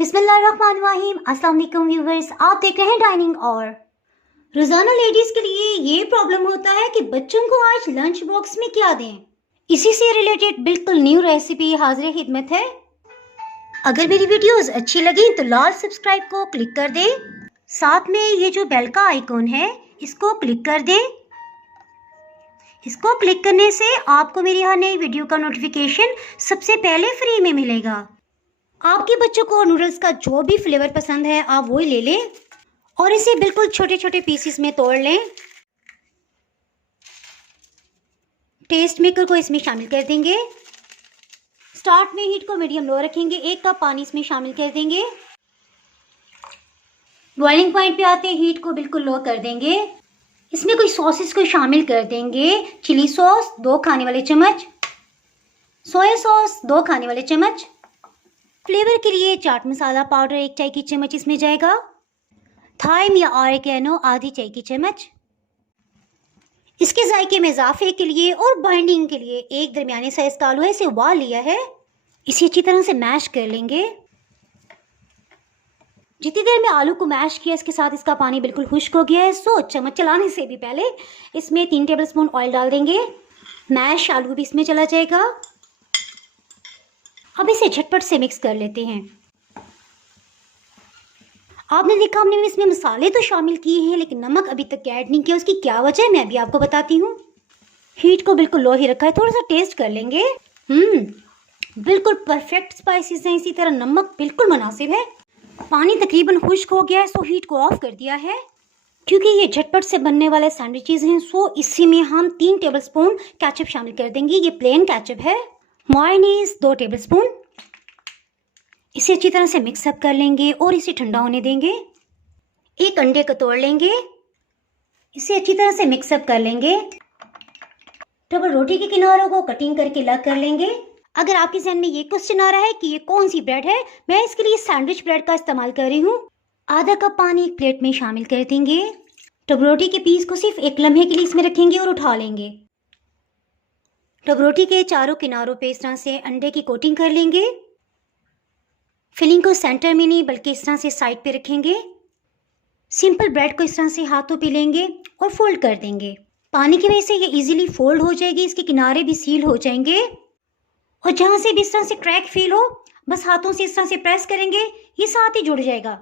बिस्मिल्लाहिर्रहमानिर्रहीम। अस्सलाम वालेकुम व्यूवर्स, आप देख रहे हैं डाइनिंग। और रोजाना लेडीज के लिए ये प्रॉब्लम होता है कि बच्चों को आज लंच बॉक्स में क्या दें। इसी से रिलेटेड बिल्कुल न्यू रेसिपी हाजिर खिदमत है। अगर मेरी वीडियोस अच्छी लगी तो लाल सब्सक्राइब को क्लिक कर दें, साथ में ये जो बेल का आइकॉन है इसको क्लिक कर दें। इसको क्लिक करने से आपको मेरी हर नई वीडियो का नोटिफिकेशन सबसे पहले फ्री में मिलेगा। आपके बच्चों को नूडल्स का जो भी फ्लेवर पसंद है आप वही ले लें और इसे बिल्कुल छोटे छोटे पीसेस में तोड़ लें। टेस्ट मेकर को इसमें शामिल कर देंगे। स्टार्ट में हीट को मीडियम लो रखेंगे। 1 कप पानी इसमें शामिल कर देंगे। बॉइलिंग पॉइंट पे आते हीट को बिल्कुल लो कर देंगे। इसमें कुछ सॉसेस को शामिल कर देंगे। चिली सॉस 2 खाने वाले चम्मच, सोया सॉस 2 खाने वाले चम्मच, फ्लेवर के लिए चाट मसाला पाउडर 1 चाय की चम्मच इसमें जाएगा, थाइम या ऑरिगेनो आधी चाय की चम्मच। इसके जायके में इजाफे के लिए और बाइंडिंग के लिए 1 दरमियाने साइज का आलू है, इसे उबाल लिया है। इसे अच्छी तरह से मैश कर लेंगे। जितनी देर में आलू को मैश किया इसके साथ इसका पानी बिल्कुल खुश्क हो गया है। सो चम्मच चलाने से भी पहले इसमें 3 टेबलस्पून ऑयल डाल देंगे। मैश आलू भी इसमें चला जाएगा। अब इसे झटपट से मिक्स कर लेते हैं। आपने देखा हमने इसमें मसाले तो शामिल किए हैं लेकिन नमक अभी तक ऐड नहीं किया। उसकी क्या वजह है मैं भी आपको बताती हूँ। हीट को बिल्कुल लो ही रखा है। थोड़ा सा टेस्ट कर लेंगे। बिल्कुल परफेक्ट स्पाइसेस हैं। इसी तरह नमक बिल्कुल मुनासिब है। पानी तकरीबन खुश्क हो गया है, सो हीट को ऑफ कर दिया है। क्योंकि ये झटपट से बनने वाले सैंडविचेस हैं, सो इसी में हम 3 टेबलस्पून केचप शामिल कर देंगे। ये प्लेन केचप है। Mayonnaise 2 tablespoon. इसे अच्छी तरह से मिक्सअप कर लेंगे और इसे ठंडा होने देंगे। 1 अंडे को तोड़ लेंगे। इसे अच्छी तरह से मिक्सअप कर लेंगे। डबल रोटी के किनारों को कटिंग करके अलग कर लेंगे। अगर आपके जहन में ये क्वेश्चन आ रहा है कि ये कौन सी ब्रेड है, मैं इसके लिए सैंडविच ब्रेड का इस्तेमाल कर रही हूँ। आधा कप पानी एक प्लेट में शामिल कर देंगे। डबल रोटी के पीस को सिर्फ 1 लम्हे के लिए इसमें रखेंगे और उठा लेंगे। डबल रोटी के चारों किनारों पे इस तरह से अंडे की कोटिंग कर लेंगे। फिलिंग को सेंटर में नहीं बल्कि इस तरह से साइड पे रखेंगे। सिंपल ब्रेड को इस तरह से हाथों पे लेंगे और फोल्ड कर देंगे। पानी की वजह से ये इजीली फोल्ड हो जाएगी। इसके किनारे भी सील हो जाएंगे और जहाँ से भी इस तरह से क्रैक फील हो बस हाथों से इस तरह से प्रेस करेंगे, ये साथ ही जुड़ जाएगा।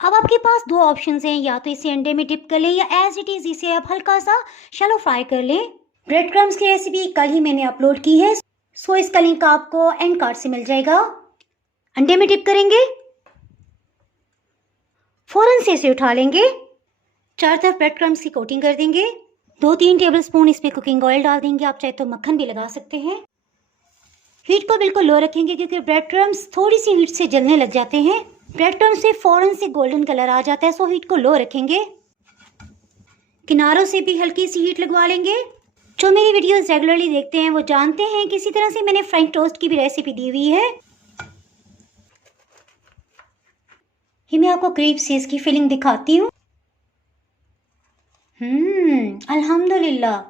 अब आपके पास 2 ऑप्शंस हैं, या तो इसे अंडे में डिप कर लें या एज इट इज़ इसे आप हल्का सा शैलो फ्राई कर लें। ब्रेड क्रम्स की रेसिपी कल ही मैंने अपलोड की है, सो इसका लिंक आपको एंड कार्ड से मिल जाएगा। अंडे में डिप करेंगे, फौरन से इसे उठा लेंगे। चारों तरफ ब्रेड क्रम्स की कोटिंग कर देंगे। 2-3 टेबलस्पून इस पर कुकिंग ऑयल डाल देंगे। आप चाहे तो मक्खन भी लगा सकते हैं। हीट को बिल्कुल लो रखेंगे क्योंकि ब्रेड क्रम्स थोड़ी सी हीट से जलने लग जाते हैं। ब्रेड क्रम्स से फौरन से गोल्डन कलर आ जाता है, सो हीट को लो रखेंगे। किनारों से भी हल्की सी हीट लगवा लेंगे। जो मेरी वीडियोस रेगुलरली देखते हैं वो जानते हैं कि इसी तरह से मैंने फ्रेंच टोस्ट की भी रेसिपी दी हुई है। ये मैं आपको करीब से इसकी फिलिंग दिखाती हूँ। अल्हम्दुलिल्लाह।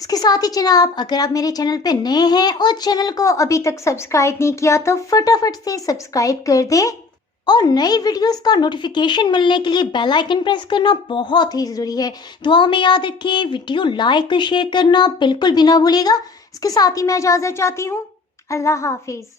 इसके साथ ही जनाब, अगर आप मेरे चैनल पे नए हैं और चैनल को अभी तक सब्सक्राइब नहीं किया तो फटाफट से सब्सक्राइब कर दें और नई वीडियोस का नोटिफिकेशन मिलने के लिए बेल आइकन प्रेस करना बहुत ही ज़रूरी है। दुआ में याद रखें, वीडियो लाइक और शेयर करना बिल्कुल भी ना भूलिएगा। इसके साथ ही मैं इजाज़त चाहती हूँ। अल्लाह हाफिज़।